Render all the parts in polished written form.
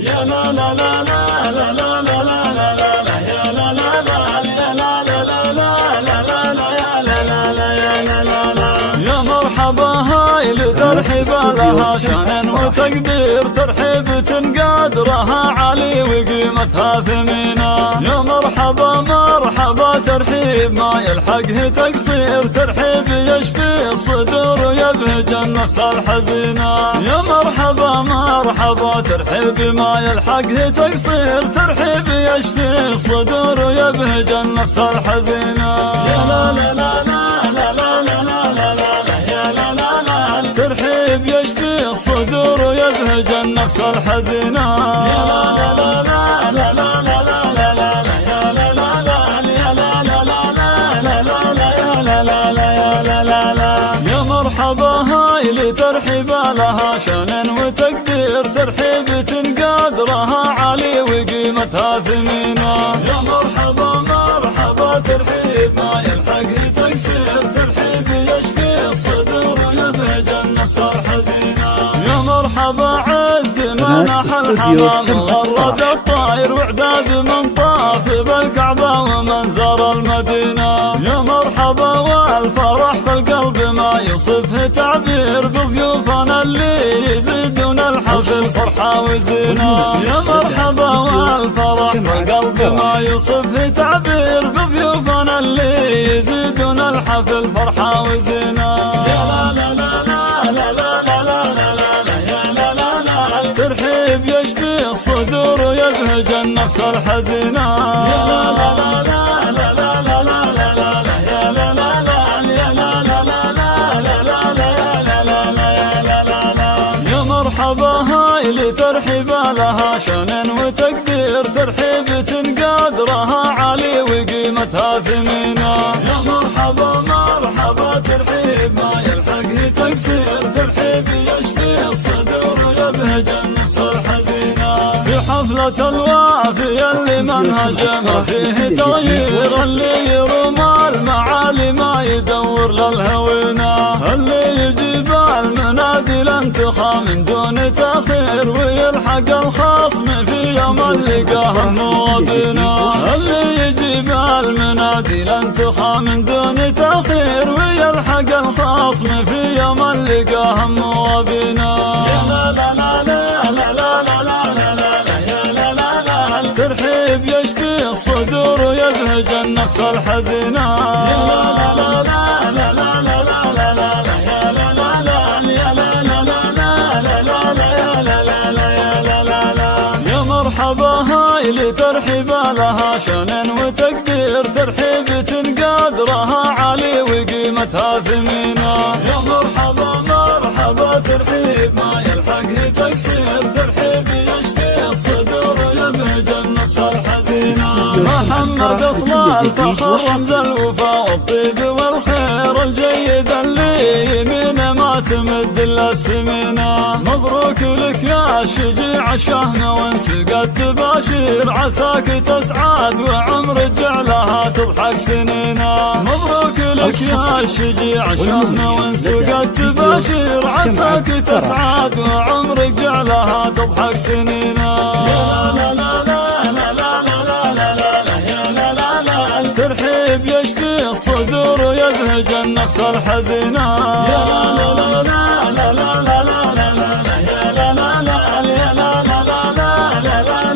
يا لا لا لا لا لا لا لا لا لا لا يا لا لا لا يا لا لا لا لا لا لا لا يا لا لا لا يا لا لا لا. يا مرحبا هاي لترحيب لها شان وتقدير، ترحيبة قدرها عالي وقيمتها ثمينة. يا مرحبا مرحبا ترحيب ما يلحقه تقصير، ترحيب يشفي الصدور ويبهج النفس الحزينة. يا مرحبا مرحبا ترحيب ما يلحقه تقصير، ترحيب يشفي الصدور ويبهج النفس الحزينة. يا لا لا لا لا لا لا لا لا لا يا لا لا لا ترحيب يشفي الصدور ويبهج النفس الحزينة. يا لا لا لا لا لا لا لا لا يا لا لا لا يا لا لا لا لا لا يا لا لا لا يا لا لا لا. يا مرحبا هاي لترحيب لها شان وتقدير، ترحيبة قدرها عالي وقيمتها ثمينة. يا مرحبا مرحبا ترحيب ما يلحقه تقصير، ترحيب يشفي الصدور ويبهج النفس الحزينة. يا مرحبا عد منح الحمام غرد الطاير، واعداد من طاف بالكعبة ومن زار المدينة. يا مرحبا والفرح في القلب ما يوصفه تعبير، بضيوفنا اللي يزيدون الحفل فرحة وزينة. يا مرحبا والفرح في القلب ما يوصفه تعبير، بضيوفنا اللي يزيدون الحفل فرحة وزينة. يا لا لا لا لا لا لا لا لا يا لا لا لا ترحيب يشفي الصدور ويبهج النفس الحزينة. يا لا لا لا لا لا لا لا لا لا يا لا لا لا يا لا لا لا لا لا لا يا لا لا يا لا لا لا. يا مرحبا هاي لترحيب لها شان وتقدير، ترحيبة قدرها عالي وقيمتها ثمينة. يا مرحبا مرحبا ترحيب ما يلحقه تقصير، ترحيب يشفي الصدور ويبهج النفس الحزينة. في حفلة الوافية اللي منهجه ما فيه تغيير، اللي يروم المعالي ما يدور للهوينة، اللي يجيب المنادي الانتخى من دون تأخير، ويلحق الخصم في يوم اللقاه موابينه. اللي يجيب المنادي الانتخى من دون تأخير، ويلحق الخصم في يوم اللقاه موابينه. يا لا لا لا لا لا لا لا لا يا لا لا لا ترحيب يشفي الصدور ويبهج النفس الحزينة. يا لا لا لا لا لا لا لا لا يا لا لا لا يا لا لا لا لا لا يا لا لا لا يا لا لا لا. يا مرحبا هاي لترحيب لها شان وتقدير، ترحيبة قدرها عالي وقيمتها ثمينة. يا مرحبا مرحبا ترحيب ما يلحقه تقصير، ترحيب يشفي الصدور ويبهج النفس الحزينة. محمد اصل الفخر رمز الوفا والطيب والخير، الجيد اللي يمينه ما تمد الا السمينة. مبروك لك يا شجيع الشهم وانسق التباشير، عساك تسعد وعمر جعلها تضحك سنينا. مبروك لك يا شجيع الشهم وانسق التباشير، عساك تسعد وعمرك جعلها تضحك سنينا. يا لا لا لا لا لا لا لا لا يا لا لا لا ترحيب يشفي الصدور ويبهج النفس الحزينة. يا لا لا لا لا لا لا لا لا يا لا لا لا يا لا لا لا لا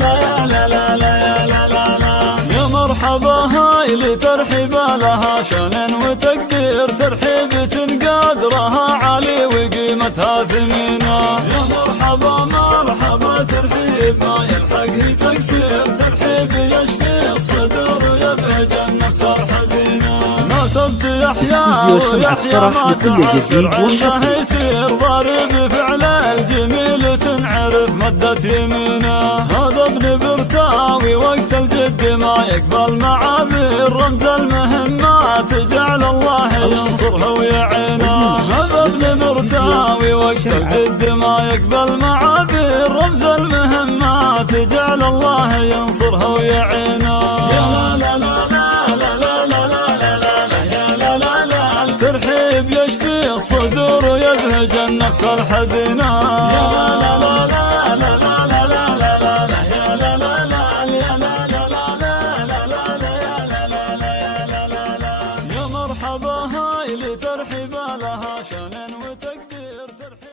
لا يا لا لا لا يا لا لا لا. يا مرحبا هاي لترحيب لها شان وتقدير، ترحيبة قدرها عالي وقيمتها ثمينة. يا مرحبا مرحبا ترحيب ما يلحقه تقصير، ترحيب يشفي الصدور ويبهج النفس الحزينة. ناسبت يحيى ويحيى ما تعسر عنده يصير، ضارب فعل الجميل تنعرف مدة يمينه. هذا ابن برتاوي وقت الجد ما يقبل معاذير، رمز المهمات جعل الله ينصره ويعينه. هذا ابن برتاوي وقت الجد ما يقبل معاذير، رمز المهمات جعل الله ينصره ويعينه. يا لا لا لا لا لا لا لا لا يا لا لا لا ترحيب يشفي الصدور ويبهج النفس الحزينة. يا لا لا لا لا لا لا لا هاي لترحيب لها شان وتقدير ترحيب